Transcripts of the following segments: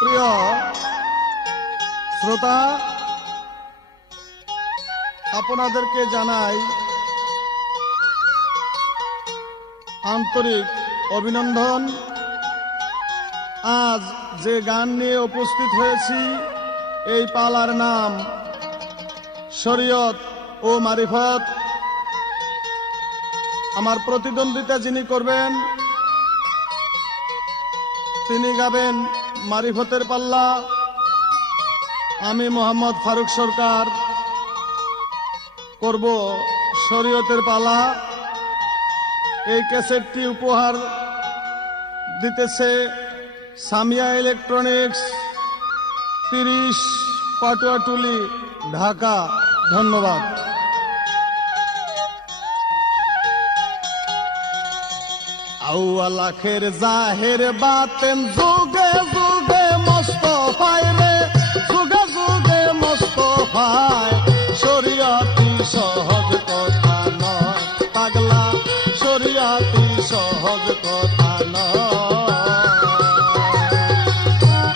প্রিয় শ্রোতা, আপনাদেরকে জানাই আন্তরিক অভিনন্দন। আজ যে গান নিয়ে উপস্থিত হয়েছি এই পালার নাম শরীয়ত ও মারিফত। আমার প্রতিদ্বন্দ্বিতা যিনি করবেন তিনি গাবেন মারিফতের পাল্লা। আমি মোহাম্মদ ফারুক সরকার করব শরীয়তের পালা। এই ক্যাসেটটি উপহার দিতেছে সামিয়া ইলেকট্রনিক্স, 30 পাটুয়াটুলি, ঢাকা। ধন্যবাদ। আউয়াল আখের জাহের বাতেন যুগে যুগে মোস্তফায় রে, যুগে যুগে মোস্তফায়। শরীয়তি সহজ কথা নয় পাগলা, শরীয়তি সহজ কথা নয়।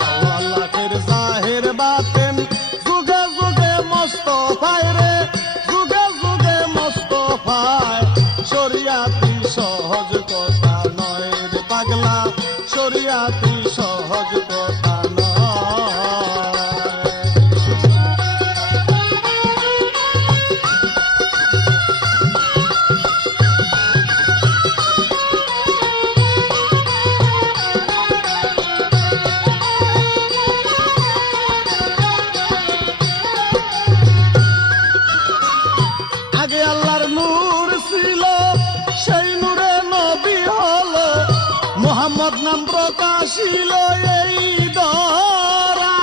আউয়াল আখের জাহের বাতেন যুগে যুগে মোস্তফায় রে, যুগে যুগে মোস্তফায়। শরীয়তি সহজ কথা নয় রে পাগলা, শরীয়তি সহজ কথা নয়। আগে আল্লাহর নূর ছিল, সেই নূরে নবী হলো, মুহাম্মদ নাম প্রকাশিল এই দরা।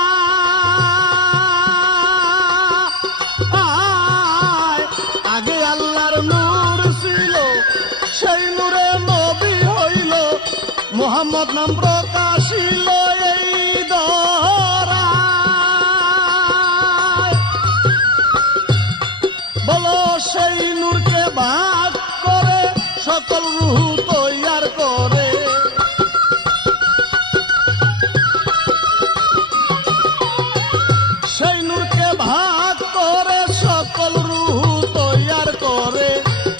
আগে আল্লাহর নূর ছিল, সেই নূরে নবী হইল, মুহাম্মদ নাম প্রকাশিল এই দরা। বলো সেই নূরকে ভাগ করে সকল রূহ তৈয়ার করে। সেই নূরকে ভাগ করে সকল রূহ তৈয়ার করে।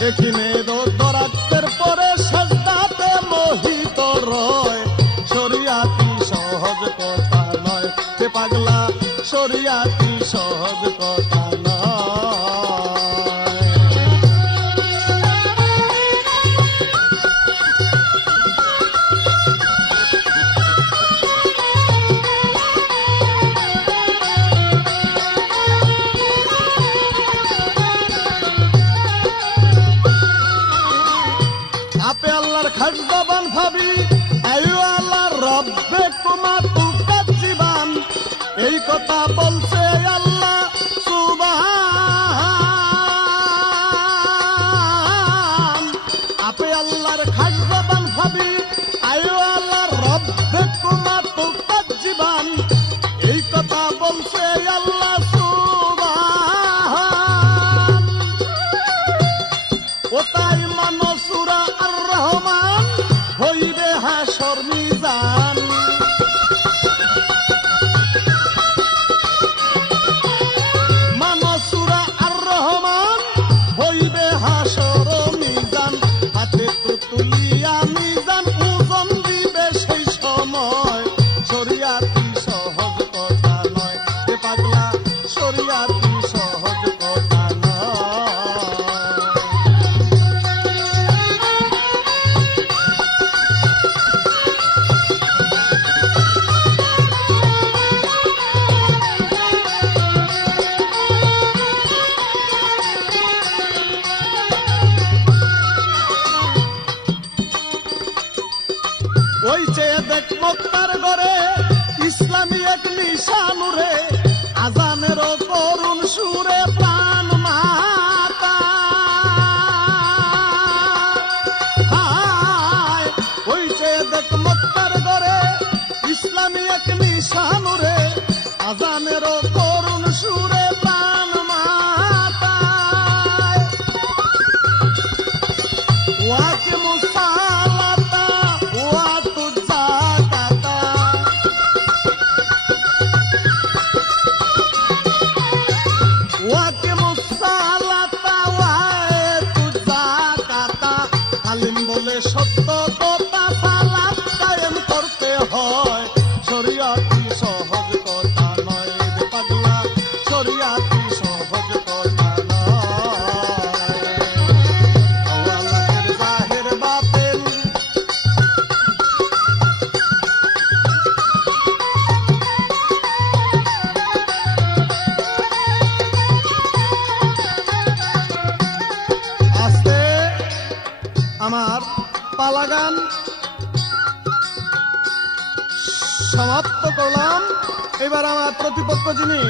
এখানে দরাক্তের পরে সাজদাতে মোহিত রয়। শরীয়তি সহজ কথা নয় হে পাগলা, শরীয়তি সহজ কথা নয়। আপে আল্লাহর খাস জবান ভাবি, আয়ু আল্লাহ রব্বে কুমা তুকাত জীবান। এই কথা বলছে আল্লাহ সুবহান। আপে আল্লাহর খাস জবান ভাবি, আয়ু আল্লাহ রব্বে কুমা তুকাত জীবান। এই কথা বলছে আল্লাহ সুবহান। ও তাই মানো সূরা আর রহমান, হইবে হাসর মিজান। মানো সূরা আর রহমান, হইবে হাসর মিজান। হাতে তো তুলিয়া মিজান ওজন দিবে সেই সময়। শরীয়তি সহজ কথা নয় হে পাগলা, শরীয়তি সহজ কথা নয়। ওই চেয়ে দেখ মক্কার ঘরে ইসলামী এক নিশানুরে। আজানেরও করুণ সুরে প্রাণ মাতা। ওই চেয়ে দেখ মক্কার ঘরে ইসলামী এক নিশানুরে। আজানেরও করুণ সুরে প্রাণ মাতা। ওয়াকে মুসালাতা ওয়া তুজাকাতা। সমাপ্ত করলাম। এবার আমার প্রতিপক্ষ যিনি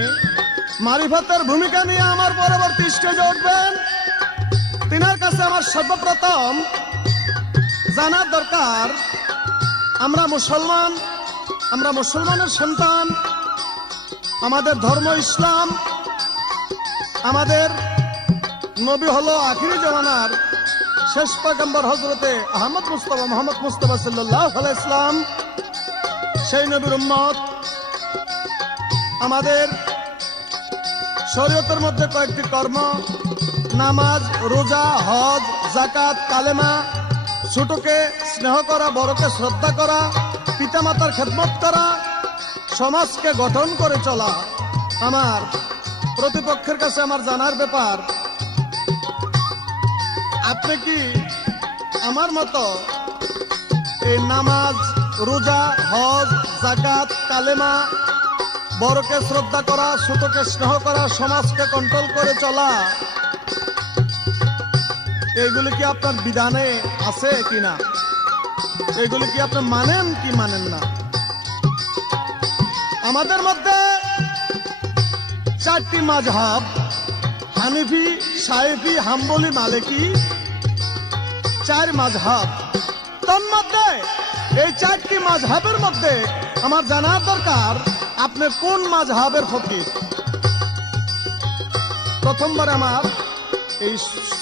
মারিফতের ভূমিকা নিয়ে আমার পরবর্তী স্টেজে উঠবেন, তিনার কাছে আমার সর্বপ্রথম জানার দরকার, আমরা মুসলমান, আমরা মুসলমানের সন্তান, আমাদের ধর্ম ইসলাম, আমাদের নবী হলো আখিরি জামানার শেষ পয়গম্বর হযরতে আহমদ মুস্তাফা মুহাম্মদ মুস্তাফা সাল্লাল্লাহু আলাইহি ওয়াসাল্লাম, সেই নবীর উম্মত। আমাদের শরীয়তের মধ্যে কয়েকটি কর্ম, নামাজ, রোজা, হজ, যাকাত, কালেমা, ছোটকে স্নেহ করা, বড়কে শ্রদ্ধা করা, পিতামাতার খেদমত করা, সমাজকে গঠন করে চলা। আমার প্রতিপক্ষের কাছে আমার জানার ব্যাপার, আপনি কি আমার মতো এই নামাজ, রোজা, হজ, যাকাত, কালেমা, বড়কে শ্রদ্ধা করা, ছোটকে স্নেহ করা, সমাজকে কন্ট্রোল করে চলা, এইগুলি কি আপনার বিধানে আছে কিনা? এইগুলি কি আপনি মানেন কি মানেন না? আমাদের মধ্যে চারটি মাযহাব, হানিফি, শাফিঈ, হাম্বলি, মালিকি, চার মাযহাব। তন্মধ্যে এই চারটি মাযহাবের মধ্যে আমার জানার দরকার, আপনি কোন মাযহাবের ফকির? প্রথমবার আমার এই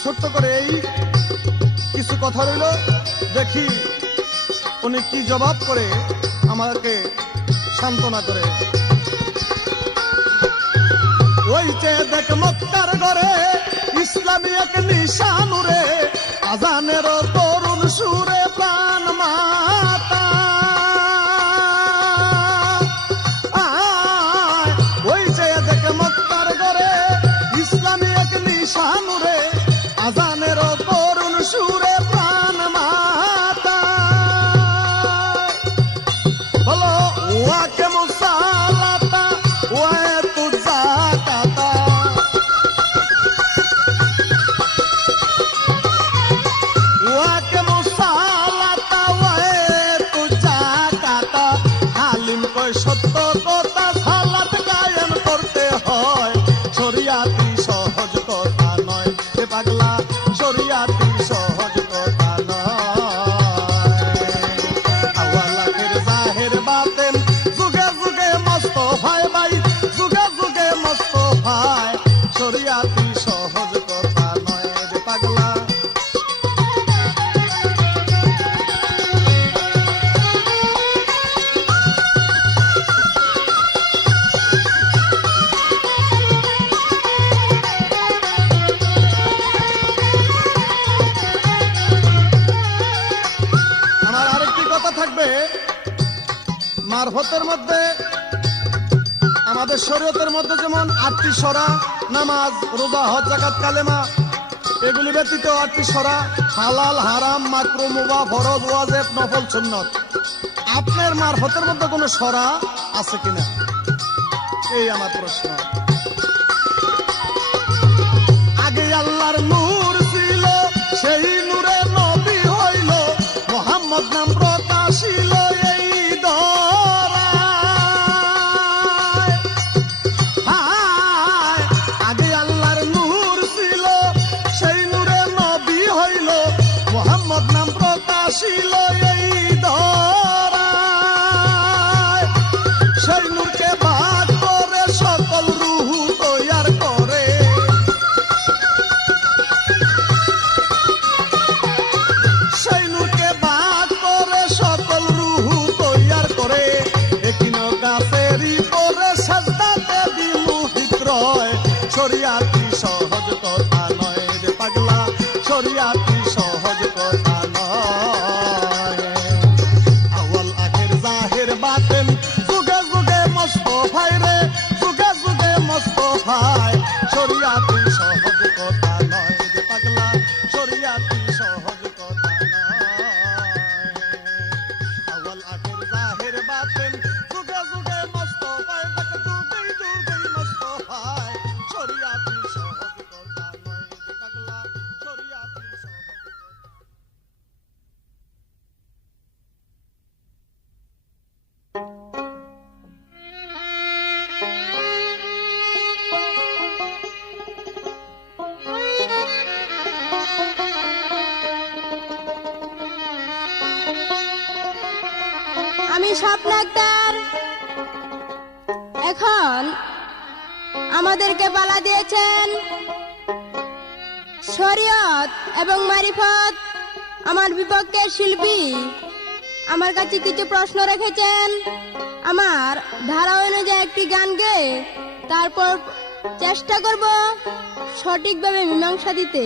ছোট্ট করে এই কিছু কথা রইল, দেখি উনি কি জবাব করে আমাকে সান্ত্বনা করে। ওই যে দেখ মক্কার ঘরে ইসলামী এক নিশানুরে, আজানের তরুণ সুরে প্রাণ মাতা। ওই যে দেখ মক্কার ঘরে ইসলামী এক নিশানুরে, আজানের তরুণ সুরে প্রাণ মাতা। বলো ওয়াকে মুসালাতা ওয়ায়ে তুজাকাতা, ওয়াকে মুসালাতা ওয়ায়ে তুজাকাতা। হালিম কয় সত্য কথা, সালাত কায়েম করতে হয়, শরিয়াতি সহজ কথা নয় রে পাগলা, শরিয়াতি সহজ কথা নয়। আওয়ালাখের জাহের বাতেন যুগে যুগে মস্ত হয় ভাই, যুগে যুগে মস্ত হয়, শরিয়াতি সহজ কথা নয় রে পাগলা। আমার আরেকটি কথা থাকবে, মারফতের মধ্যে আমাদের শরীয়তের মধ্যে যেমন 8টি সরা, নামাজ, রোজা, হজ, যাকাত, কালেমা, এগুলি ব্যতীত 8টি সরা, হালাল, হারাম, মাকরুহ, মুবাহ, ফরজ, ওয়াজিব, নফল, সুন্নত। আপনার মারফতের মধ্যে কোনো সরা আছে কিনা, এই আমার প্রশ্ন। আগে আল্লাহর নূর ছিল, সেই নূরে নবী হইল, মুহাম্মদ নাম প্রকাশিল এই ধরায়। আগে আল্লাহর নূর ছিল, সেই নূরে নবী হইল, মুহাম্মদ নাম প্রকাশিল এই ধরায়। সেই নূরকে ভাগ করে সকল রূহ তৈয়ার করে, সেই নূরকে ভাগ করে সকল রূহ আমি স্বপ্ন আক্তার। এখন আমাদেরকে বলা দিয়েছেন শরীয়ত এবং মারিফত। আমার বিপক্ষের শিল্পী আমার কাছে কিছু প্রশ্ন রেখেছেন। আমার ধারা অনুযায়ী একটি গান গেয়ে তারপর চেষ্টা করব সঠিকভাবে মীমাংসা দিতে।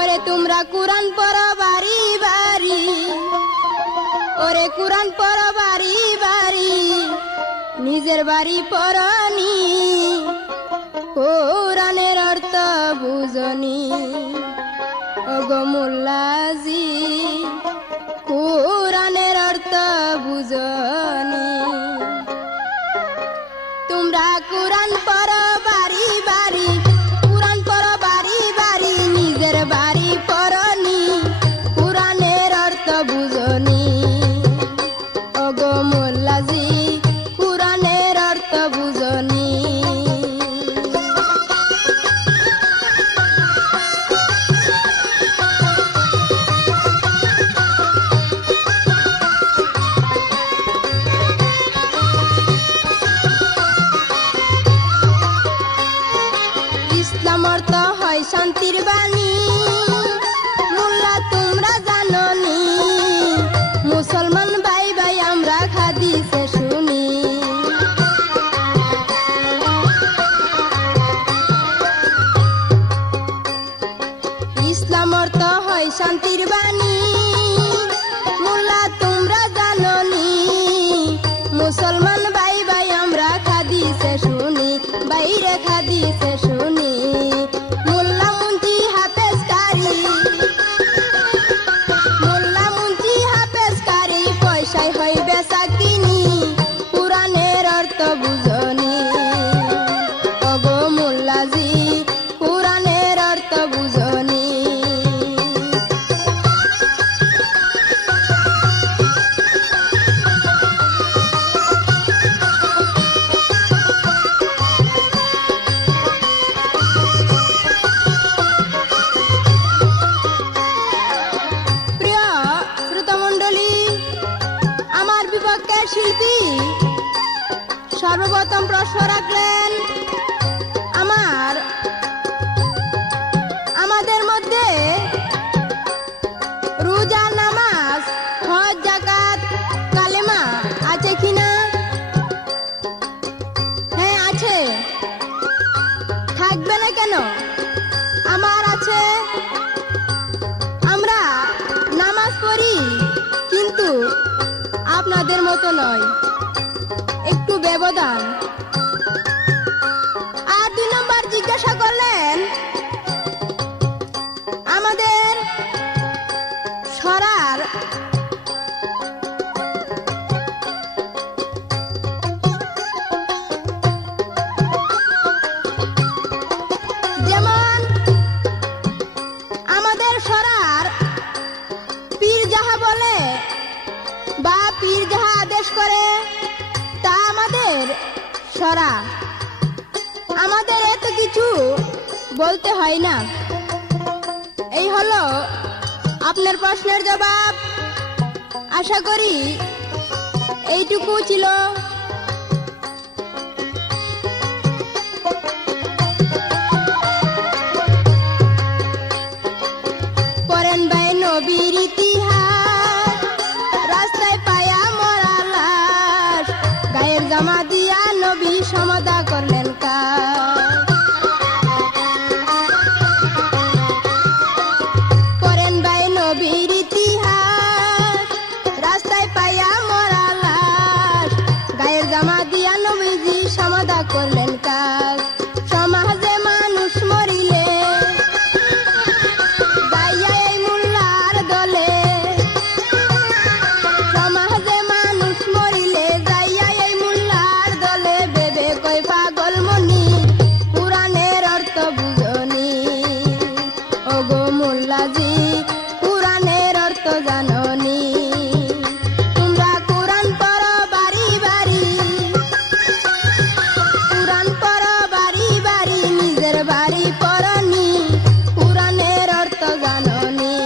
ওরে তোমরা কুরআন পড়ো বাড়ি বাড়ি, ওরে কুরআন পড়ো বাড়ি বাড়ি, নিজের বাড়ি পড়নি, কোরআনের অর্থ বুঝনি। ওগো মোল্লাজি কোরআনের অর্থ বুঝনি। তোমরা কুরআন পড়ো বাড়ি বাড়ি, কুরআন পড়ো বাড়ি বাড়ি, নিজের বাড়ি পড়নি, কোরআনের অর্থ বুঝনি। ওগো মোল্লাজি কোরআনের অর্থ বুঝনি। ইসলাম অর্থ হয় শান্তির বাণী, মোল্লা তোমরা জাননি, মুসলমান ভাই ভাই আমরা হাদিসে শুনি। ইসলাম অর্থ হয় শান্তির বাণী, মোল্লা তোমরা জাননি, মুসলমান ভাই ভাই আমরা হাদিসে শুনি, বাইরে হাদিসে শুনি। মোল্লা মুন্সি হাফেজ কারি, মোল্লা মুন্সি হাফেজ কারি, পয়সায় হয় বেচা কিনি, কোরআনের অর্থ বুঝনি। ওগো মোল্লাজি কোরআনের অর্থ বুঝনি। প্রিয় শ্রোতামণ্ডলী, আমার বিপক্ষের শিল্পী সর্বপ্রথম প্রশ্ন রাখলেন আমাদের মধ্যে রোজা, নামাজ, হজ, যাকাত, কালেমা আছে কিনা? হ্যাঁ আছে। থাকবে না কেন? আমার আছে। আমরা নামাজ পড়ি, কিন্তু আপনাদের মতো নয়, একটু ব্যবধান। আর 2 নম্বর জিজ্ঞাসা করলেন আমাদের সরার যেমন আমাদের সরার পীর যাহা বলে বা পীর যাহা আদেশ করে তা আমাদের সরা। আমাদের এত কিছু বলতে হয় না। এই হলো আপনার প্রশ্নের জবাব। আশা করি এইটুকু ছিল। পরেন ভাই নবীর ইতিহাস, রাস্তায় পায়া মরা লাশ, গায়ের জামা দিয়া নবী সমাধা করলেন কাজ। পরেন ভাই নবীর ইতিহাস, রাস্তায় পায়া মরা লাশ, গায়ের জামা দিয়া নবীজি সমাধা করলেন কাজ। সমাজে মানুষ মরিলে গাইয়া এই মোল্লার দলে, সমাজে মানুষ মরিলে যাইয়া এই মোল্লার দলে, ভেবে কই পাগল মনি, কোরআনের অর্থ বুঝনি। ওগো মোল্লাজি কোরআনের অর্থ জাননি। তোমরা কোরআন পড়ো বাড়ি বাড়ি, কোরআন পড়ো বাড়ি বাড়ি, নিজের বাড়ি পড়নি, কোরআনের অর্থ জাননি।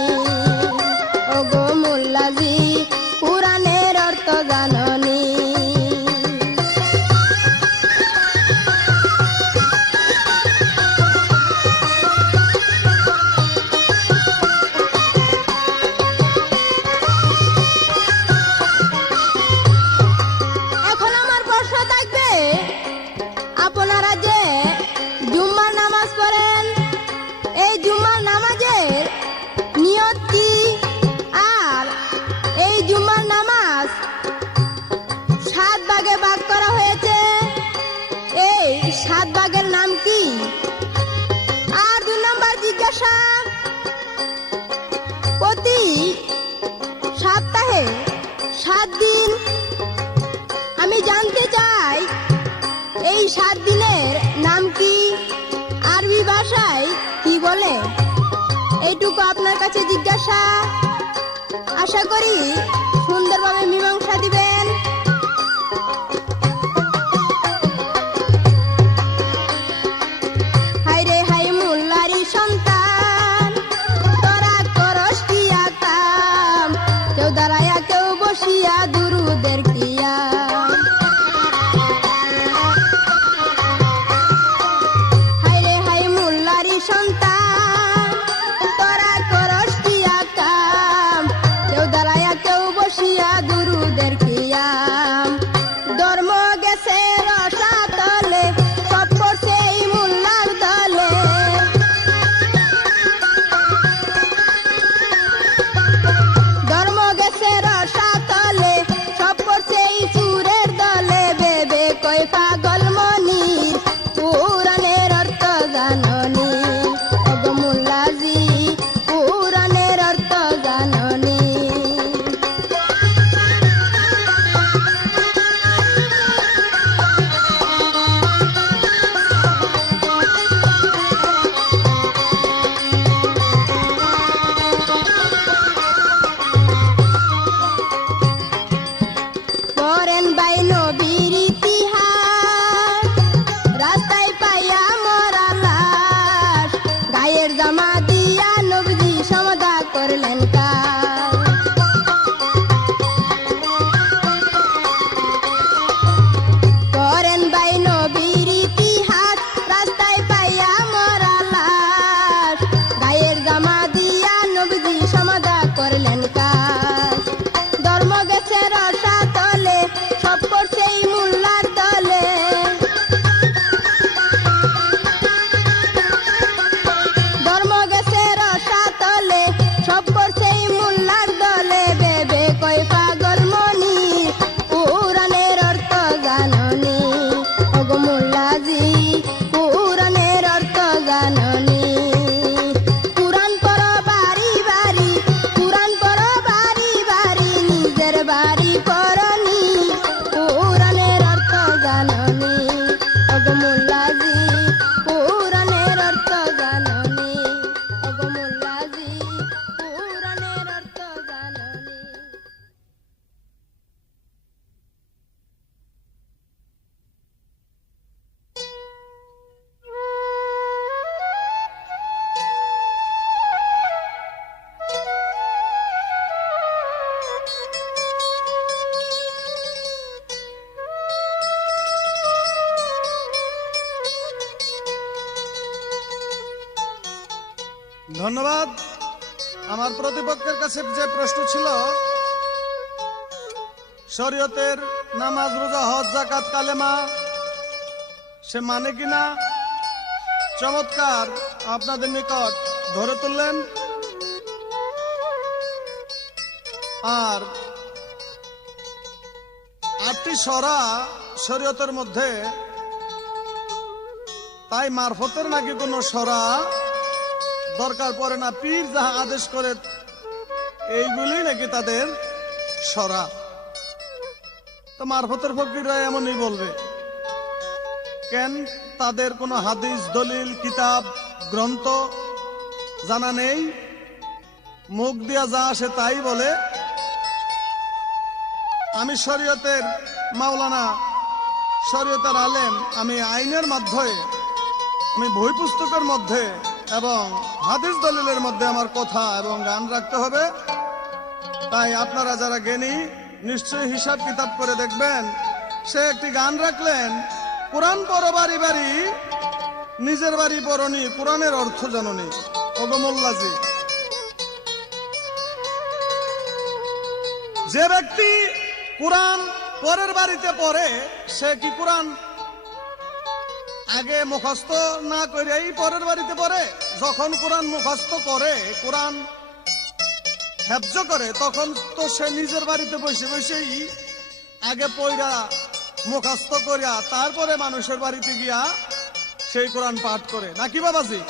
7 দিন। আমি জানতে চাই এই 7 দিনের নাম কি, আরবি ভাষায় কি বলে? এইটুকু আপনার কাছে জিজ্ঞাসা। আশা করি সুন্দরভাবে মীমাংসা দিবেন। হায়রে হায় মোল্লারি সন্তান, তোরা করস কিয়া কাম, কেউ দাঁড়ায়া কেউ বসিয়া দুরুদের কিয়াম। হায়রে হায় মোল্লারি সন্তান, তোরা করস কিয়া কাম, কেউ দাঁড়ায়া কেউ বসিয়া দুরুদের কিয়াম। ধর্ম গেছে রসাতলে, সব করছে এই মোল্লার দলে। ধর্ম গেছে রসাতলে, সব করছে এই চুরের দলে। বেবে কই পাগল মনির, পুরাণের অর্থ জাননি। ওগো মোল্লাজি, পুরাণের অর্থ জাননি। করেন বাই নবীর ইতিহাস, রাস্তায় পাইয়া মরা লাশ। গায়ের জামা দিয়া নবীজি সমাধা করলেন কাজ। করেন বাই নবীর ইতিহাস, রাস্তায় পাইয়া মরা লাশ। গায়ের জামা দিয়া নবীজি সমাধা করলেন কাজ। ধর্ম গেছে রসাতলে, সব করছে এই মোল্লার দলে। ধর্ম গেছে রসাতলে, সব করছে এই মোল্লার দলে। বেবে কই পাগল মনির, পুরাণের অর্থ জাননি। ওগো মোল্লাজি, পুরাণের অর্থ জাননি। কুরআন পড়ো বাড়ি বাড়ি, কুরআন পড়ো বাড়ি বাড়ি, নিজের বাড়ি পড়নি, পুরাণের অর্থ জাননি। ওগো মোল্লাজি, পুরাণের অর্থ জাননি। ওগো মোল্লাজি, পুরাণের অর্থ জাননি। ধন্যবাদ। আমার প্রতিপক্ষের কাছে যে প্রশ্ন ছিল, শরীয়তের নামাজ, রোজা, হজ, যাকাত, কালেমা সে মানে কিনা, চমৎকার আপনাদের নিকট ধরে তুললেন। আর 8টি সরা শরীয়তের মধ্যে, তাই মারফতের নাকি কোনো সরা দরকার পড়ে না। পীর যাহা আদেশ করে এইগুলি নাকি তাদের সরা। তো মারফতের ফকিররা এমনই বলবে কেন? তাদের কোনো হাদিস, দলিল, কিতাব, গ্রন্থ জানা নেই, মুখ দিয়া যা আসে তাই বলে। আমি শরীয়তের মাওলানা, শরীয়তের আলেম, আমি আইনের মাধ্যমে, আমি বই পুস্তকের মধ্যে এবং হাদিস দলিলের মধ্যে আমার কথা এবং গান রাখতে হবে। তাই আপনারা যারা জ্ঞানী, নিশ্চয়ই হিসাব কিতাব করে দেখবেন। সে একটি গান রাখলেন, কোরআন পড়ো বাড়ি বাড়ি, নিজের বাড়ি পড়নি, কোরআনের অর্থ জাননি। ওগো মোল্লাজি, যে ব্যক্তি কোরআন পরের বাড়িতে পড়ে, সে কি কোরআন আগে মুখস্থ না করেই পরের বাড়িতে পড়ে? যখন কোরআন মুখস্থ করে, কোরআন হেফজ করে, তখন তো সে নিজের বাড়িতে বসে বসেই আগে পয়রা মুখস্থ করিয়া তারপরে মানুষের বাড়িতে গিয়া সেই কোরআন পাঠ করে, নাকি বাবাজি?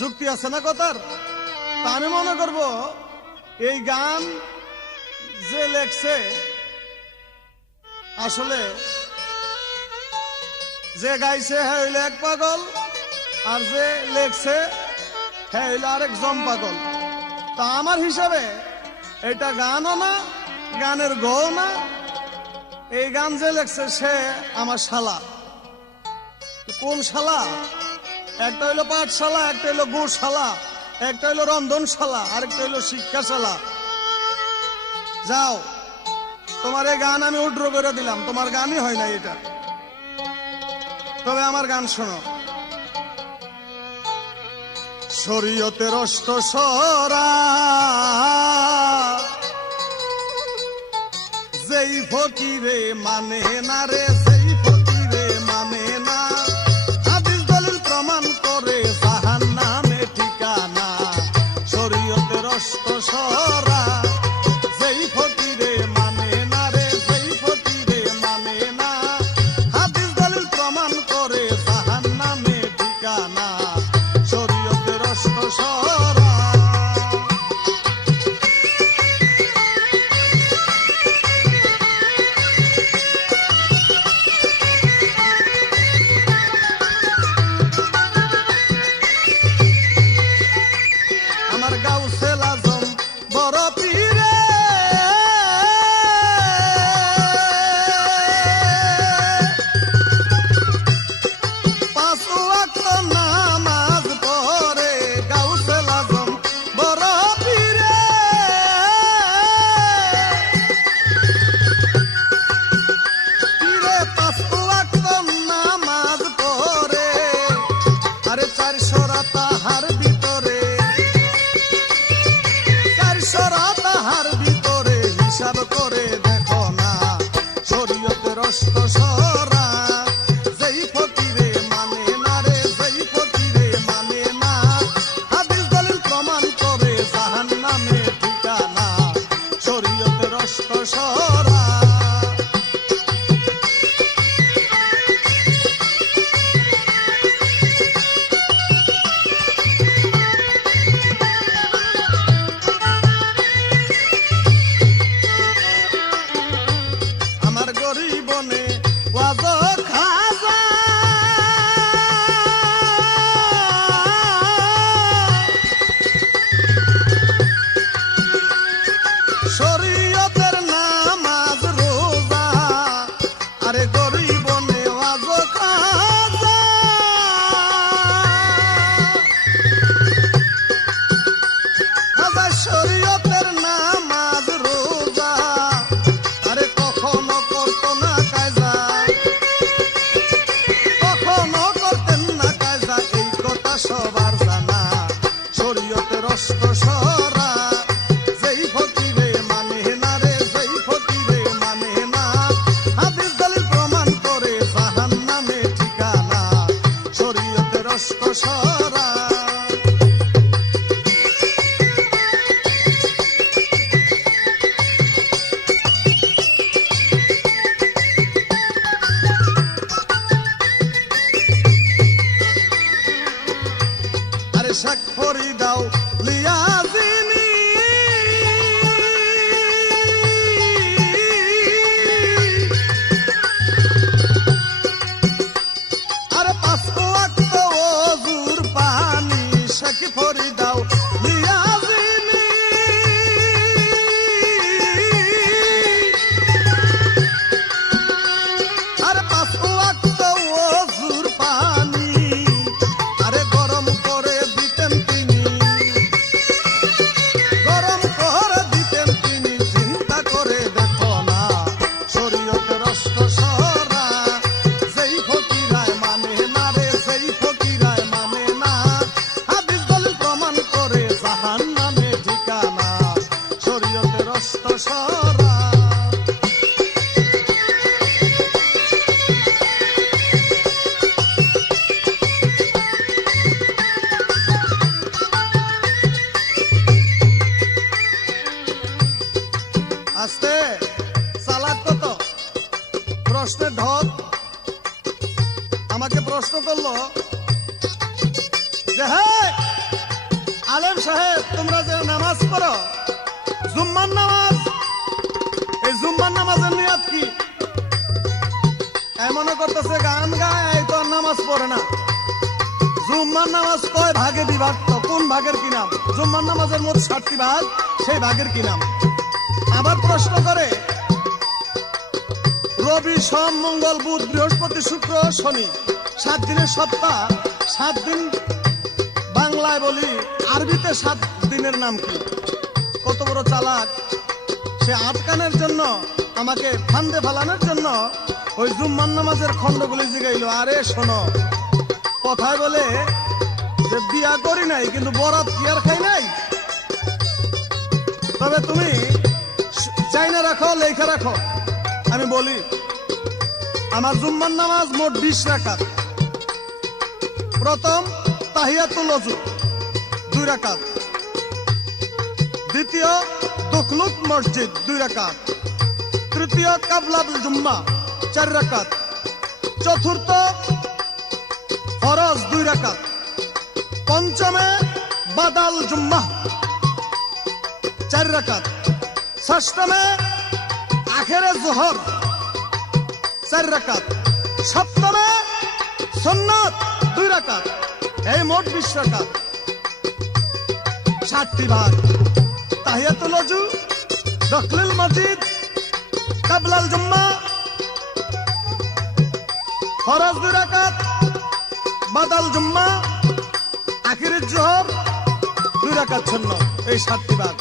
যুক্তি আছে না কথার? তা আমি মনে করব এই গান যে লেখছে আসলে যে গাইছে হ্যাঁ হইলো এক পাগল, আর যে লেখছে হ্যাঁ হইলো আরেক জম পাগল। তা আমার হিসাবে এটা গানও না, গানের গো না। এই গান যে লেখছে সে আমার শালা। কোন শালা? একটা হইলো পাঠশালা, একটা হইলো গোশালা, একটা হইলো রন্ধনশালা, আরেকটা হইলো শিক্ষাশালা। যাও, তোমার এই গান আমি উড্র করে দিলাম, তোমার গানই হয় না এটা। তবে আমার গান শোনো। শরীয়তের অষ্ট সরা যেই ফকিরে মানে না রে, সেই ফকিরে মানে না। হাদিস দলিল প্রমাণ করে জাহান্নামে ঠিকানা। শরীয়তের অষ্ট সরা যেই ফকিরে মানে না রে, সেই ফকিরে মানে না। হাদিস দলিল প্রমাণ করে জাহান্নামে ঠিকানা। শরীয়তের অষ্ট সরা। আমার গাউসেল আজম বড় পীরে পাঁচ ওয়াক্ত নামাজ পড়ে। গাউসেল আজম বড় পীরে পীরে পাঁচ ওয়াক্ত নামাজ পড়ে। আরে 400 রাত তাহার ভিতরে, 400 রাত তাহার ভিতরে হিসাব করে দেখো না। শরীয়তের অষ্ট সরা যেই ফকিরে মানে না রে, যেই ফকিরে মানে না। হাদিস দলিল প্রমাণ করে জাহান্নামে ঠিকানা। শরীয়তের অষ্ট সরা। আমার গরিবনে ওয়াজ খাজা শরীয়তের নামাজ রোজা। আরে গরিবনে ওয়াজ খাজা খাজা শরীয়তের নামাজ রোজা। আরে কখনো করতো না কায়দা, কখনো করতেন না কায়দা, এই কথা সবার জানা। শরীয়তের অষ্ট সরা যেই ফকিরে মানে না রে, যেই ফকিরে মানে না। হাদিস দলিল প্রমাণ করে জাহান্নামে ঠিকানা। শরীয়তের অষ্ট সরা। আরে সাক্ষরি দাও লিয়াজিনী আরে 5 ওয়াক্ত ওযুর পানি। সাক্ষরি দাও লিয়াজিনী আরে 5 ওয়াক্ত ওযুর পানি। আরে গরম করে দিতেন তিনি, গরম করে দিতেন তিনি। চিন্তা করে দেখো না। শরীয়তের অষ্ট সরা যেই ফকিরায় মানে না রে, যেই ফকিরায় মানে না। হাদিস দলিল প্রমাণ করে জাহান্নামে ঠিকানা। শরীয়তের অষ্ট সরা। আস্তে চালাক কত প্রশ্নের ঢপ। আমাকে প্রশ্ন করলো যে হ্যাঁ আলেম সাহেব, তোমরা যে নামাজ পড়ো জুম্মার নামাজ, এই জুম্মার নামাজের নিয়াত কি? মনে করতেছে গান গায় এই তো আর নামাজ পড়ে না। জুম্মার নামাজ কয় ভাগে বিভক্ত, কোন ভাগের কি নাম? জুম্মার নামাজের মোট 7টি ভাগ, সেই ভাগের কি নাম? আবার প্রশ্ন করে রবি সোম মঙ্গল বুধ বৃহস্পতি শুক্র শনি 7 দিনের সপ্তাহ, 7 দিন বাংলায় বলি, আরবিতে 7 দিনের নাম কি? কত বড় চালাক সে! আটকানের জন্য, আমাকে ফান্দে ফেলানোর জন্য ওই জুম্মার নামাজের খণ্ডগুলি জিগাইলো। আরে শোনো, কথায় বলে যে বিয়া করি নাই কিন্তু বরাত কি আর খাই নাই? তবে তুমি চাইনা রাখো, লেখা রাখো। আমি বলি, আমার জুম্মার নামাজ মোট 20 রাকাত। প্রথম তাহিয়াতুল ওযু 2 রাকাত, দ্বিতীয় দুখলুক মসজিদ 2 রাকাত, তৃতীয় কাবলাল জুম্মা 4 রাকাত, চতুর্থ ফরজ 2 রাকাত, পঞ্চমে বাদাল জুম্মা 4 রাকাত, ষষ্ঠমে আখেরে জোহর 4 রাকাত, সপ্তমে সুন্নাত 2 রাকাত। এই মোট 20 রাকাত, 7টি ভাগ। তাহিয়াতুল ওযু, দখলুল মসজিদ, কাবলাল জুম্মা, ফরজ 2 রাকাত, বাদাল জুম্মা, আখিরের জোহর 2 রাকাত শূন্য। এই 7টি ভাগ।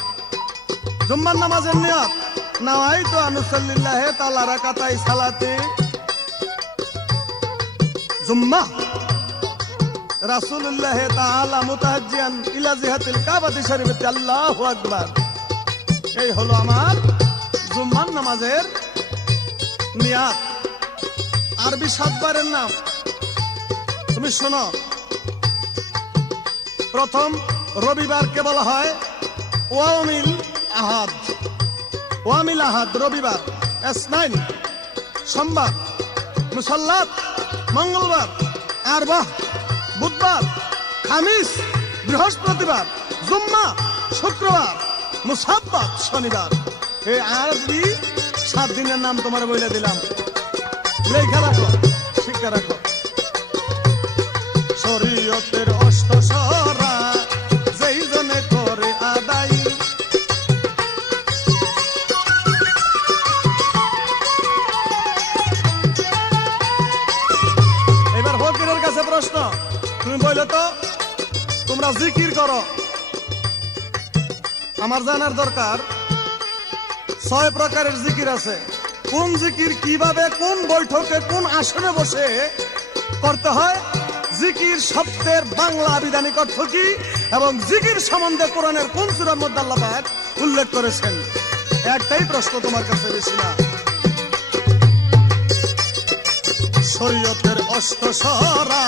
জুম্মার নামাজের নিয়ত, নাওয়াইতু আন উসাল্লিল্লাহি তাআলা রাকাতাই সালাতি জুম্মা রাসূলুল্লাহ তাআলা মুতাহাজ্জিয়ান ইলা জিহাতিল কাবাতি শরীফাতি। আল্লাহু আকবার। এই হলো আমার জুম্মার নামাজের নিয়ত। আরবি 7 বারের নাম তুমি শোনো। প্রথম রবিবারকে বলা হয় ওয়ামিল আহাদ। ওয়ামিল আহাদ রবিবার, ইসনাইন সোমবার, মুসাল্লাত মঙ্গলবার, আরবাহ বুধবার, খামিস বৃহস্পতিবার, জুম্মা শুক্রবার, মুসাব্বাত শনিবার। এই আরবি 7 দিনের নাম তোমার বলে দিলাম, লেখা রাখো, শিক্ষা রাখো। শরীয়তের অষ্টসরা যেই জনে করে আদায়, এবার ফকিরের কাছে প্রশ্ন, তুমি বললে তো তোমরা জিকির করো, আমার জানার দরকার 6 প্রকারের জিকির আছে। কোন জিকির কিভাবে, কোন বৈঠকে, কোন আসনে বসে করতে হয়, জিকির শব্দের বাংলা আবিধানিক অর্থ কি, এবং জিকির সম্বন্ধে কোরআনের কোন সূরার মধ্যে আল্লাহ পাক উল্লেখ করেছেন। একটাই প্রশ্ন তোমার কাছে, বেশি না। শরীয়তের অষ্টসরা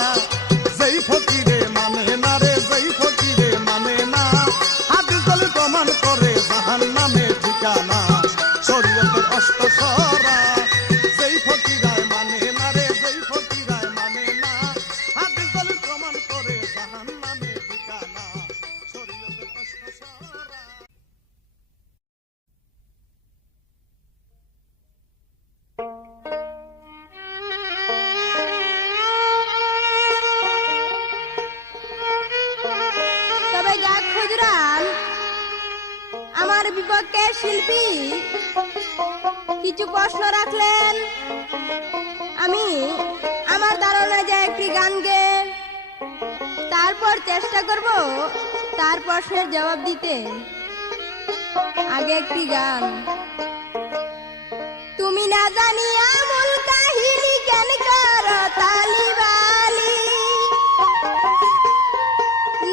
যেই ফকিরে মানে না রে, যেই ফকিরে মানে না, হাদিস দলিল প্রমাণ করে জাহান্নামে ঠিকানা। শরীয়তের অষ্টসরা যেই ফকিরায় মানে না রে, যেই ফকিরায় মানে না, হাদিস দলিল প্রমাণ করে জাহান্নামে ঠিকানা। শরীয়তের অষ্টসরা। তবে যাক খুজরাম, আমার বিপক্ষে শিল্পী কিছু প্রশ্ন রাখলেন। আমি আমার ধারণা যে একটি গান গেয়ে তারপর চেষ্টা করব তার প্রশ্নের জবাব দিতে। আগে একটি গান। তুমি না জানিয়া মূল কাহিনী কেন করো তালিবালি,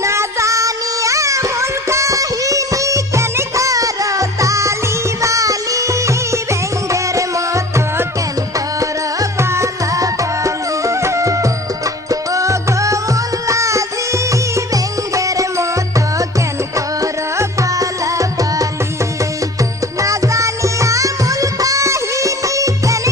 না জানিয়া মূল কাহিনী কেন করো তালিবালি, ভেঙ্গের মতো কেন করো পালাপালি, ও গো মুল্লাজি ভেঙ্গের মতো কেন করো পালাপালি, না জানিয়া মূল কাহিনী কেন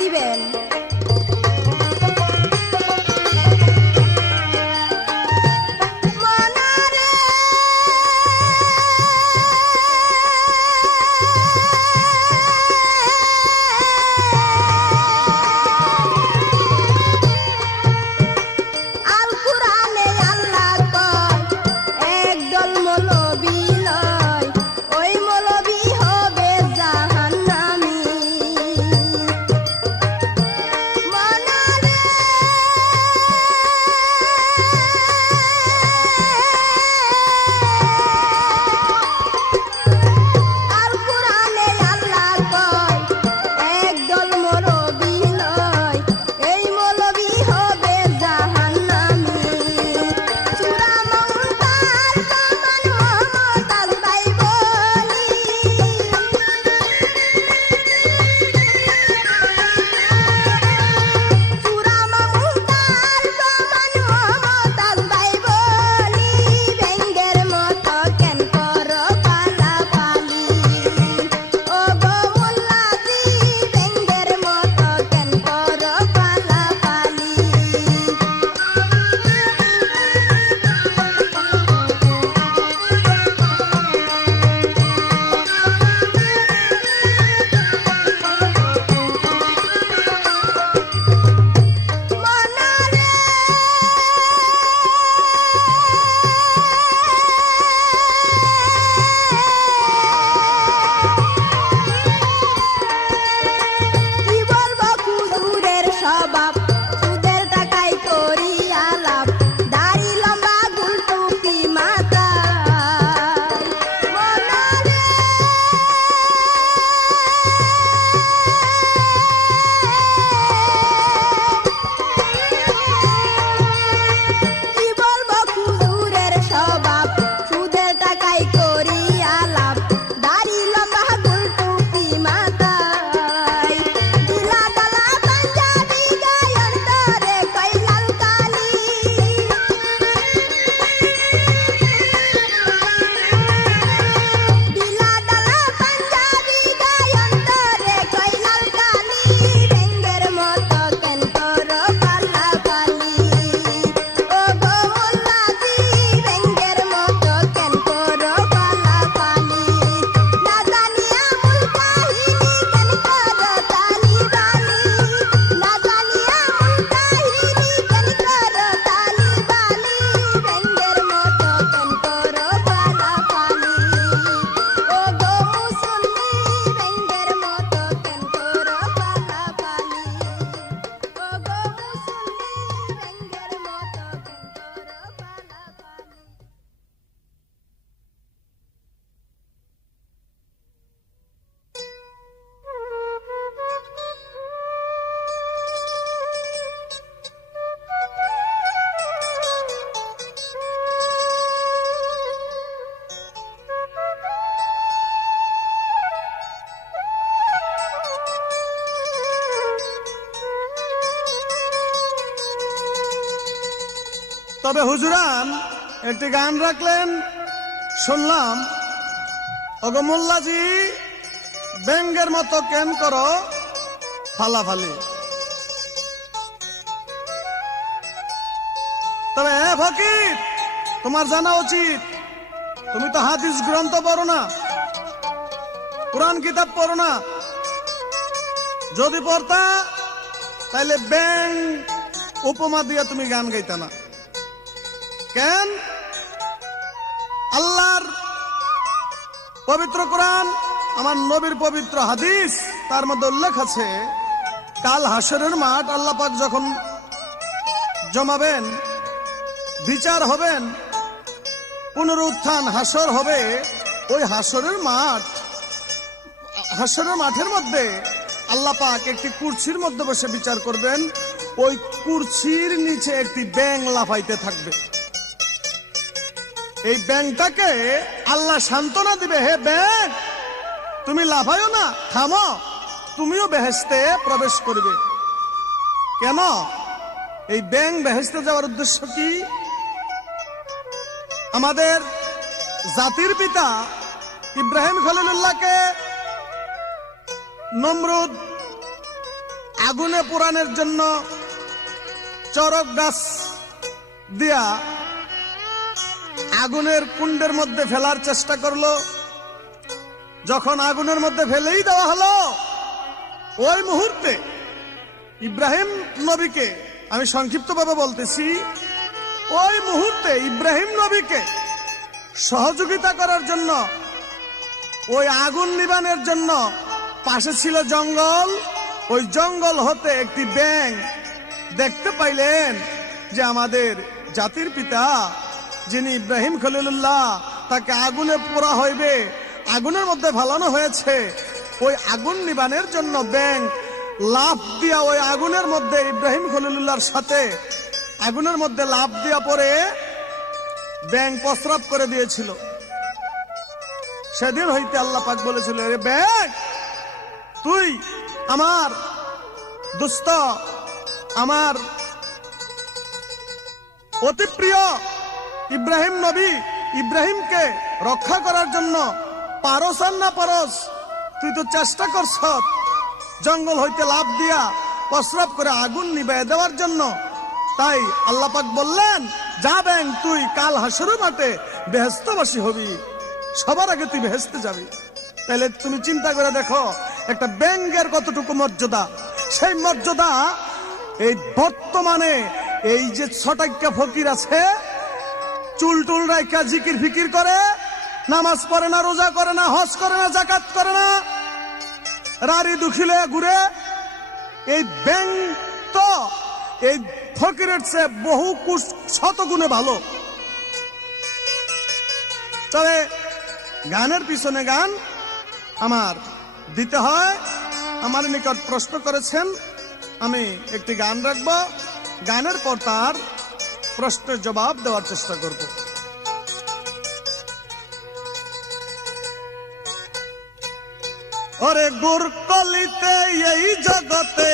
দিবেন। তবে হুজুরান একটি গান রাখলেন, শুনলাম, ওগো মোল্লাজি ব্যাঙ্গের মতো কেন করো ফালাফালি। তবে ফকির, তোমার জানা উচিত, তুমি তো হাদিস গ্রন্থ পড়ো না, কোরআন কিতাব পড়ো না। যদি পড়তা তাইলে ব্যাং উপমা দিয়ে তুমি গান গাইতা না। কেন? আল্লাহর পবিত্র কোরআন, আমার নবীর পবিত্র হাদিস, তার মধ্যে উল্লেখ আছে কাল হাসরের মাঠ আল্লাহ পাক যখন জমাবেন, বিচার হবেন, পুনরুত্থান হাসর হবে, ওই হাসরের মাঠের মধ্যে আল্লাহ পাক একটি কুরসির মধ্যে বসে বিচার করবেন। ওই কুরসির নিচে একটি ব্যাঙ লাফাইতে থাকবে। এই ব্যাঙটাকে আল্লাহ সান্ত্বনা দিবে, হে ব্যাঙ তুমি লাফাইও না, থামো, তুমিও বেহেশতে প্রবেশ করবে। কেন? এই ব্যাঙ বেহেশতে যাওয়ার উদ্দেশ্য কি? আমাদের জাতির পিতা ইব্রাহিম খলিলুল্লাহকে নমরুদ আগুনে পোড়ানোর জন্য চরক গাছ দিয়া আগুনের কুণ্ডের মধ্যে ফেলার চেষ্টা করলো। যখন আগুনের মধ্যে ফেলেই দেওয়া হলো, ওই মুহূর্তে ইব্রাহিম নবীকে, আমি সংক্ষিপ্তভাবে বলতেছি, ওই মুহূর্তে ইব্রাহিম নবীকে সহযোগিতা করার জন্য, ওই আগুন নিবানের জন্য পাশে ছিল জঙ্গল, ওই জঙ্গল হতে একটি ব্যাঙ দেখতে পাইলেন যে আমাদের জাতির পিতা যিনি ইব্রাহিম খলিলুল্লাহ, তাকে আগুনে পোড়া হইবে, আগুনের মধ্যে ফেলানো হয়েছে। ওই আগুন নিবানের জন্য ব্যাঙ লাফ দিয়া ওই আগুনের মধ্যে ইব্রাহিম খলিলুল্লাহর সাথে আগুনের মধ্যে লাফ দিয়া পরে ব্যাঙ প্রস্রাব করে দিয়েছিল। সেদিন হইতে আল্লাহ পাক বলেছিল, রে ব্যাঙ, তুই আমার দোস্ত, আমার অতি প্রিয় ইব্রাহিম নবী, ইব্রাহিমকে রক্ষা করার জন্য পারস আর না পারস, তুই তো চেষ্টা করছ জঙ্গল হইতে লাফ দিয়া প্রস্রাব করে আগুন নিবাইয়ে দেওয়ার জন্য। তাই আল্লাহ পাক বললেন, যা ব্যাঙ, তুই কাল হাসরের মাঠে বেহেশতবাসী হবি, সবার আগে তুই বেহেশতে যাবি। তাহলে তুমি চিন্তা করে দেখো একটা ব্যাঙের কতটুকু মর্যাদা। সেই মর্যাদা এই বর্তমানে এই যে ছটাক্কা ফকির আছে, চুল টুল রাইখা জিকির ফিকির করে, নামাজ পড়ে না, রোজা করে না, হজ করে না, জাকাত করে না, রাড়ি দুখিলে ঘুরে, এই ব্যাঙ তো এই ফকিরের চেয়ে বহু শত গুণে ভালো। তবে গানের পিছনে গান আমার দিতে হয়। আমার নিকট প্রশ্ন করেছেন, আমি একটি গান রাখবো, গানের পর তার প্রশ্নের জবাব দেওয়ার চেষ্টা করব। ওরে গুরকলিতে এই জগতে,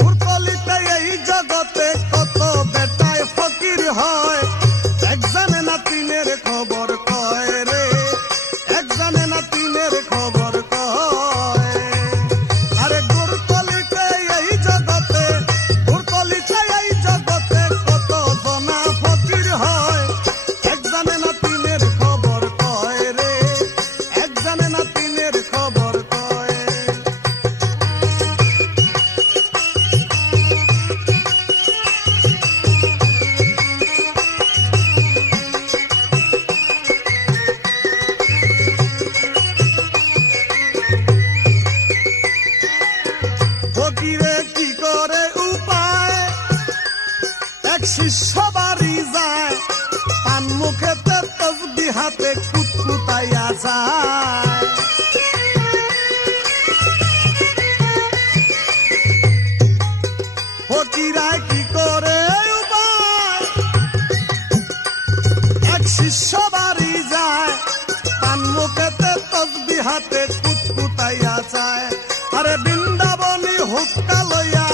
গুরকলিতে এই জগতে কত বেটায় ফকির হয়, এক জানে না তিনের খবর কয় রে, এক জানে না তিনের খবর কয়। আরে গুরকলিতে এই জগতে, গুরকলিতে এই জগতে কত জনা ফকির হয়, এক জানে না তিনের খবর কয় রে, এক জানে না তিনের খবর কয়। ফকিরে কি করে উপায়, এক শিষ্য বাড়ি যায়, পান মুখেতে তসবিহ হাতে কুতকুতাইয়া যায়। ফকিরা কি করে উপায়, এক শিষ্য বাড়ি যায়, পান মুখেতে তসবিহ হাতে কুতকুতাইয়া যায়। আরে বৃন্দাবনী হুক্কা লইয়া,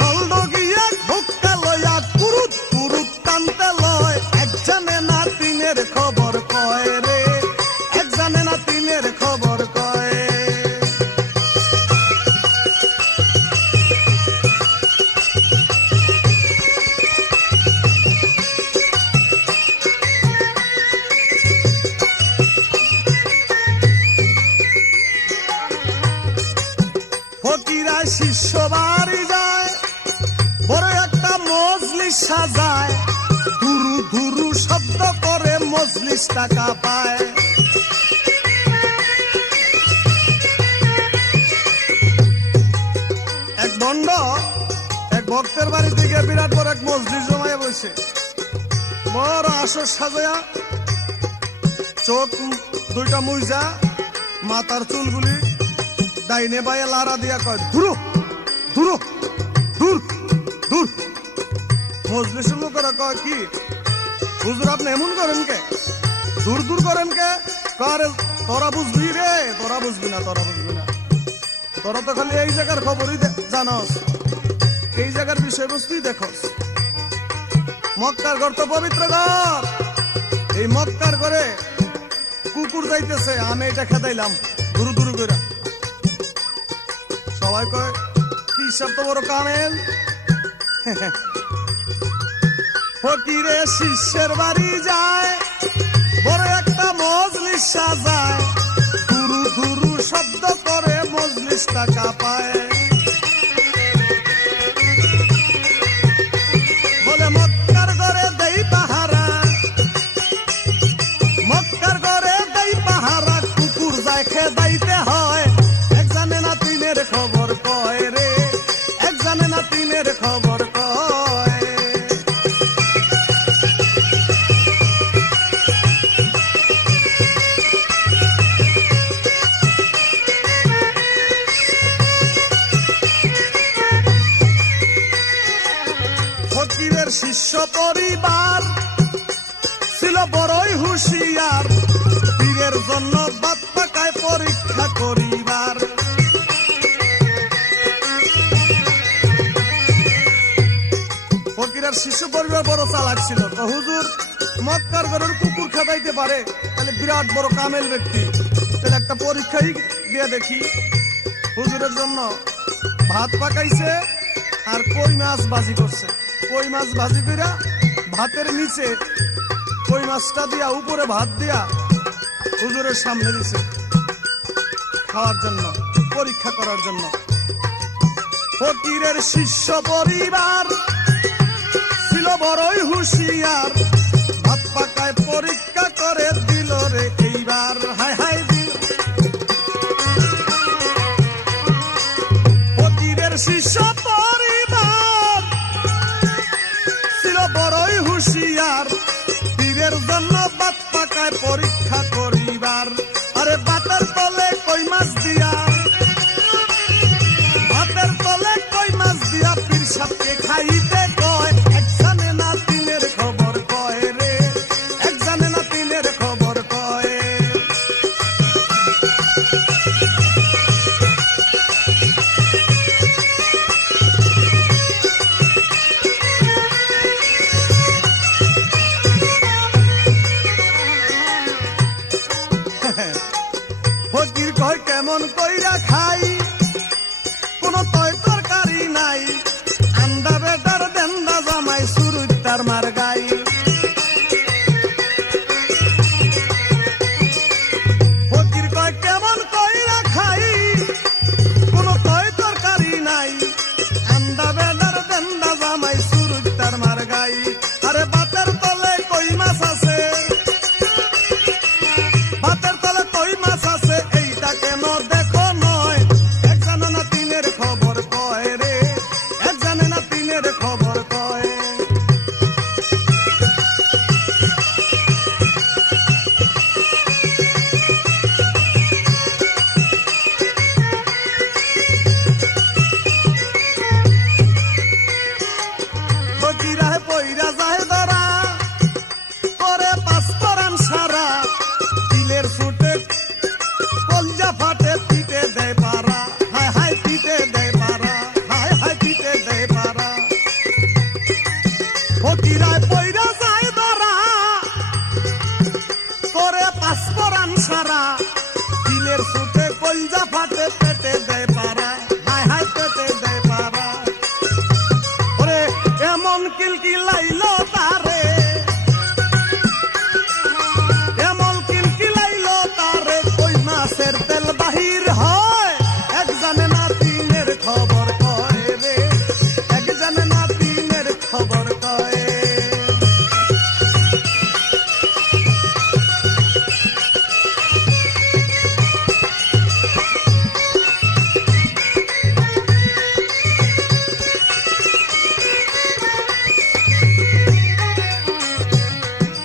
নলদগিয়া হুক্কা লইয়া, কুরুত কুরুত টানতে লয়, এক জানে না তিনের খবর কয় রে, এক জানে না তিনের খবর কয়। ফকিরা শিষ্য বাড়ি যায়, বড় একটা মজলিস সাজায়, ধুরু ধুরু শব্দ করে মজলিস টাকা পায়। এক বন্ড এক ভক্তের বাড়ি থেকে বিরাট বড় এক মজলিস জমায় বসে, বড় আসর সাজায়া, চোখ দুইটা মুইজা, মাথার চুলগুলি ডাইনে বাইয়ে লারা দিয়া কয়, দূর দূর দূর দূর। মজলিসের লোকেরা কয়, কি হুজুর আপনি এমন করেন কে, দূর দূর করেন কে? কারে তোরা বুঝবি রে, তোরা বুঝবি না, তোরা বুঝবি না, তোরা তো খালি এই জায়গার খবরই জানস, এই জায়গার বিষয়বস্তুই দেখস। মক্কার ঘর তো পবিত্র ঘর, এই মক্কার ঘরে কুকুর যাইতেছে, আমি এটা খেদাইলাম দূর দূর করে। সবাই কয় কি শব্দ বড় কামেল। ফকিরে শিষ্যের বাড়ি যায়, বড় একটা মজলিস সাজায়, গুরু গুরু শব্দ করে মজলিসটা কাঁপায়। বলে মক্কার ঘরে দেই পাহারা, মক্কার ঘরে দেই পাহারা, কুকুর যায় খেদাইতে হয়। এক জানে না তিনের খবর কয় রে, এক জানে না তিনের খবর কয়। ফকিরের শিষ্য পরিবার ছিল বড়ই হুঁশিয়ার, পীরের জন্য বাদ পাকায় পরীক্ষা করিবার। ফকিরের শিশু পরিবার বড় চালাক ছিল। তো হুজুর মক্কার ঘরের কুকুর খেদাইতে পারে, তাহলে বিরাট বড় কামেল ব্যক্তি, তাহলে একটা পরীক্ষাই দিয়ে দেখি। হুজুরের জন্য ভাত পাকাইছে আর কই মাছ ভাজি করছে। কই মাছ ভাজি কইরা ভাতের নিচে কই মাছটা দিয়া উপরে ভাত দিয়া হুজুরের সামনে দিছে খাওয়ার জন্য, পরীক্ষা করার জন্য। ফকিরের শিষ্য পরিবার ছিল বড়ই হুঁশিয়ার, ভাত পাকায় পরীক্ষা করে দিল রে এইবার। হায় হায় দিল। ফকিরের শিষ্য পরিবার ছিল বড়ই হুঁশিয়ার, পীরের জন্য ভাত পাকায় পরীক্ষা করিবার। আরে বাতের তলে কই মাছ দিয়া, ভাতের তলে কই মাছ দিয়া পীর সাপকে খাইতে কয়। এক জানে না তিনের খবর কয় রে, এক জানে না তিনের খবর কয়। ফকির কয় কেমন কইরা খাই, কোন তয় তরকারি নাই, আন্ডা বেটার দেন্দা জামাই সুরুত তার মার গাই। ফকির কয় কেমন কইরা খাই, কোন তয় তরকারি নাই, আন্ডা বেটার দেন্দা জামাই সুরুত তার মার গাই। আরে বাতের তলে কই মাছ আছে, ভাতের তলে কই মাছ আছে, এইটা কেন দেখো নয়। এক জানে না তিনের খবর কয় রে, এক জানে না তিনের খবর কয়। ফকিরায় পইরা যায় ধরা, করে পাঁচ পরান সারা, তিলের ছুটে কলজা ফাটে, পিটে দেয় পারা। হায় হায় পিটে দেয় পারা, হায় হায় পিটে দেয় পারা। ফকিরায় পইরা যায় ধরা, করে পাঁচ পরান সারা, তিলের ছুটে কলজা ফাটে, পেটে দেয় পারা। হায় হায় পেটে দেয় পারা। ওরে এমন কিলকিলাইলো তারে, এমন কিলকিলাইলো তারে, কই মাছের তেল বাহির হয়। এক জানে না তিনের খবর কয় রে, এক জানে না তিনের খবর কয়।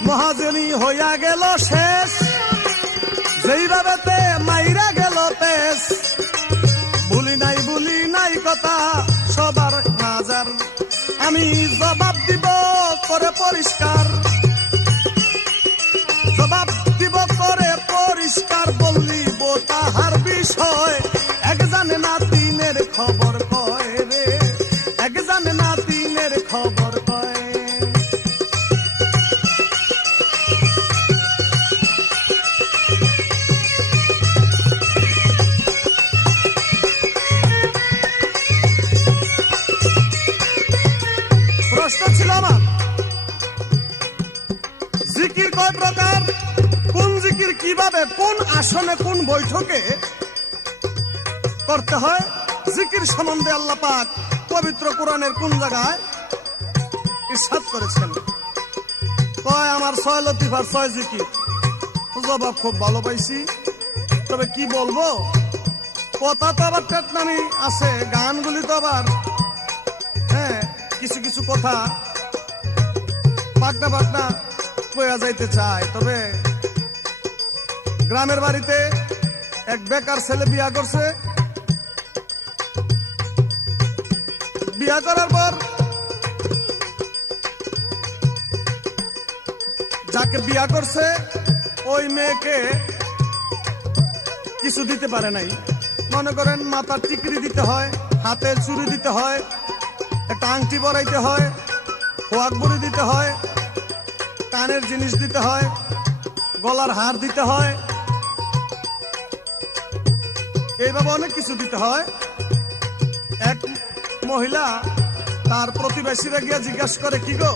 মহাজনী হইয়া গেল শেষ, যেইভাবে মাইরা গেল পেশ। ভুলি নাই কথা সবার নাজার, আমি জবাব দিব করে পরিষ্কার, জবাব দিব করে পরিষ্কার। বলিব তাহার বিষয়, এক জানে না তিনের খবর কয় রে, এক জানে না তিনের খবর কয়। কোন জিকির কিভাবে কোন আসনে কোন বৈঠকে করতে হয়, জিকির সম্বন্ধে আল্লাহ পাক পবিত্র কোরআনের কোন জায়গায় ইরশাদ করেছেন? কয় আমার 6 লতিফার 6 জিকির। জবাব খুব ভালো পাইছি, তবে কি বলবো, কথা তো আবার পেটনামি আছে, গানগুলি তো আবার কিছু কিছু কথা পাকনা পাকনা কয়া যাইতে চায়। তবে গ্রামের বাড়িতে এক বেকার ছেলে বিয়া করছে, বিয়া করার পর যাকে বিয়া করছে ওই মেয়েকে কিছু দিতে পারে নাই। মনে করেন মাথার টিকরি দিতে হয়, হাতে চুড়ি দিতে হয়, একটা আংটি পরাইতে হয়, হোয়াক বড়ি দিতে হয়, কানের জিনিস দিতে হয়, গলার হার দিতে হয়, এইভাবে অনেক কিছু দিতে হয়। এক মহিলা তার প্রতিবেশীরা গিয়ে জিজ্ঞাসা করে, কি গো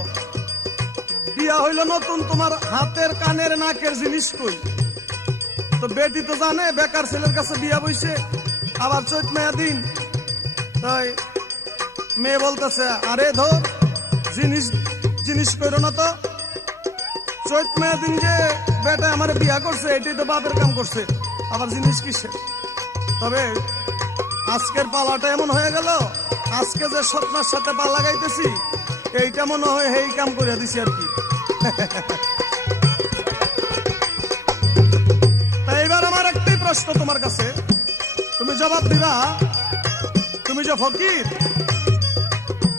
বিয়া হইল নতুন, তোমার হাতের কানের নাকের জিনিস কই? তো বেটি তো জানে বেকার ছেলের কাছে বিয়া বইছে, আবার চৈত মেয়া দিন, তাই মেয়ে বলতেছে, আরে ধর জিনিস জিনিস করো না তো, চৈত মেয়া দিন যে বেটা আমার বিয়া করছে এটাই তো বাপের কাম করছে, আবার জিনিস কিসে? তবে আজকের পালাটা এমন হয়ে গেল, আজকে যে স্বপ্নের সাথে পা লাগাইতেছি এইটা মনে হয় এই কাম করে দিছি আর কি। তাই এবার আমার একটাই প্রশ্ন তোমার কাছে, তুমি জবাব দিবা। তুমি যে ফকির,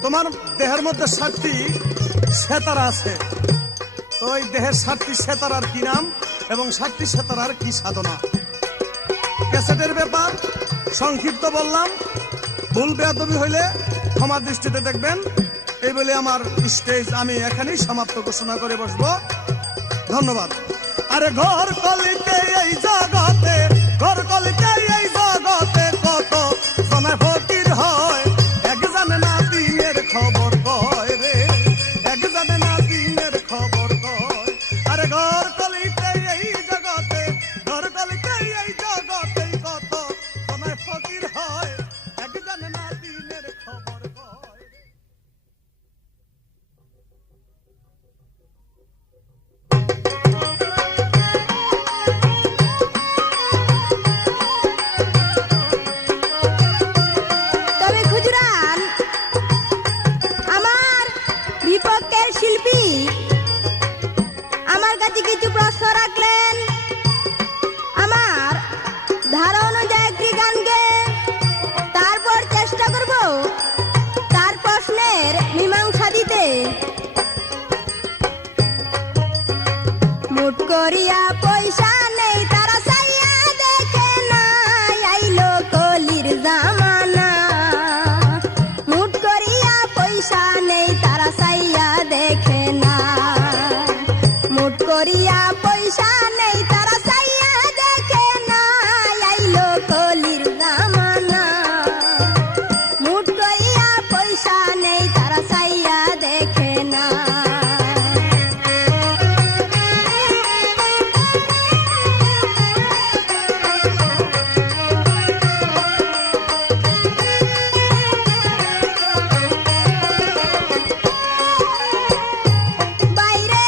তোমার দেহের মধ্যে 7টি সেতারা আছে, তো এই দেহের 7টি সেতারার কি নাম এবং 7টি সেতারার কি সাধনা? ক্যাসেটের ব্যাপার সংক্ষিপ্ত বললাম, ভুল বেয়াদবি হইলে ক্ষমা দৃষ্টিতে দেখবেন। এই বলে আমার স্টেজ আমি এখানেই সমাপ্ত ঘোষণা করে বসবো। ধন্যবাদ। আরে ঘর কলিতে এই জগতে, ঘর কলিতে এই জগতে কত সময় ফকির হয়, এক জানে না দিনের খবর কয় রে, এক জানে না দিনের খবর কয়। আরে ঘর কলিতে এই জগতে, ঘর কলিতে এই জগতে কত সময় ফকির হয়, এক জানে না দিনের খবর কয়। তবে খুজরান আমার বিপক্ষের শিল্পী আমার কাছে কিছু প্রশ্ন রাখলেন, আমার ধারা অনুযায়ী একটি গান গেয়ে তারপর চেষ্টা করব তার প্রশ্নের মীমাংসা দিতে। মুট করিয়া পয়সা নেই তারা চাইয়া দেখে না, আইলো কলির জামানা। মুট করিয়া পয়সা নেই তারা চাইয়া দেখে না, মুট করিয়া পয়সা নেই তারা চাইয়া দেখে না, আইলো কলির জামানা। মুট করিয়া পয়সা নেই তারা চাইয়া দেখে না। বাইরে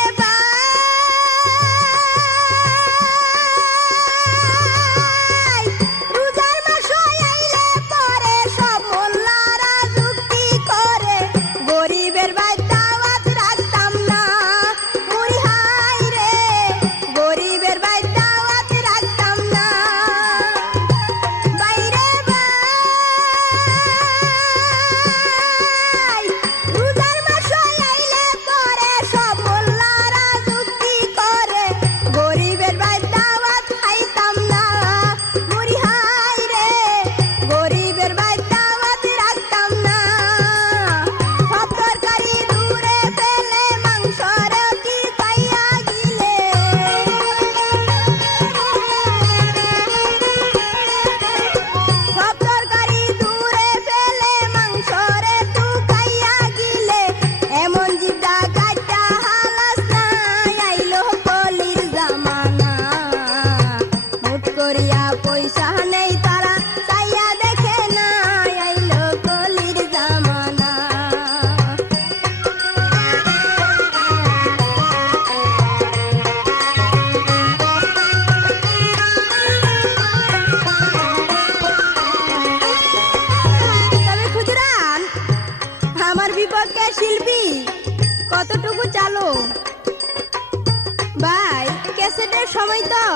বাজেটের সময় তো,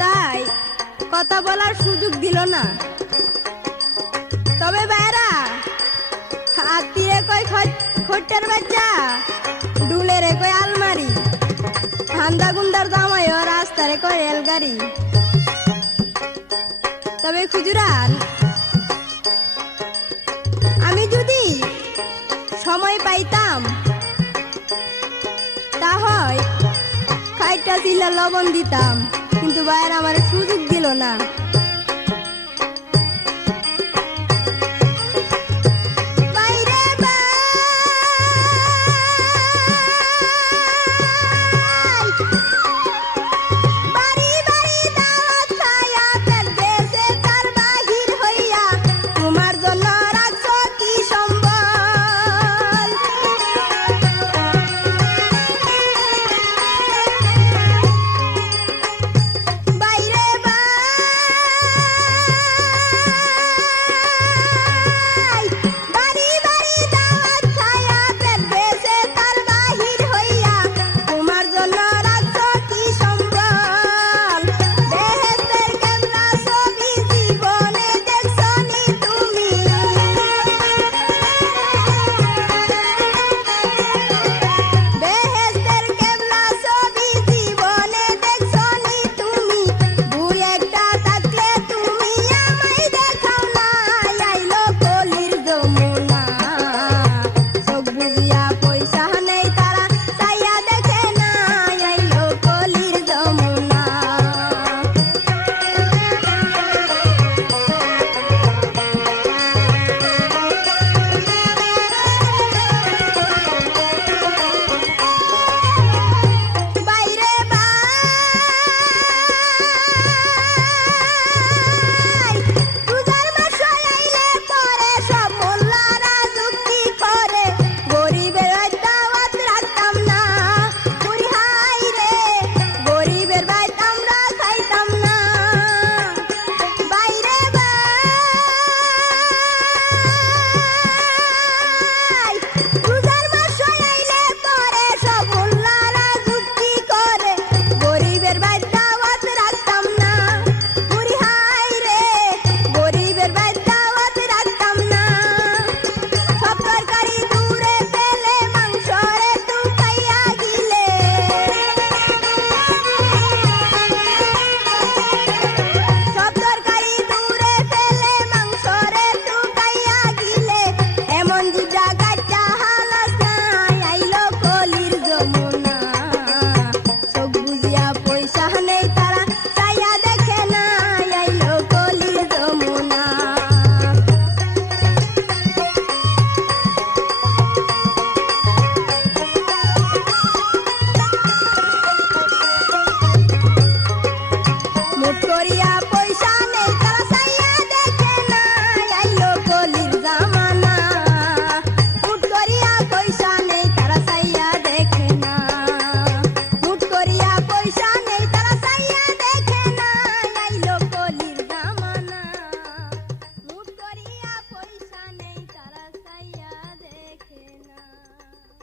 তাই কথা বলার সুযোগ দিল না। তবে বাইরা হাতিরে কয় খট্টার বাচ্চা, ডুলেরে কয় আলমারি, হান্দা গুন্দার জামাইও রাস্তারে কয় রেলগাড়ি। তবে খুজুরান, আমি যদি সময় পাইতাম তাহলে খাইটা চিল্লা লবণ দিতাম, কিন্তু বাইরে আমার সুযোগ দিল না।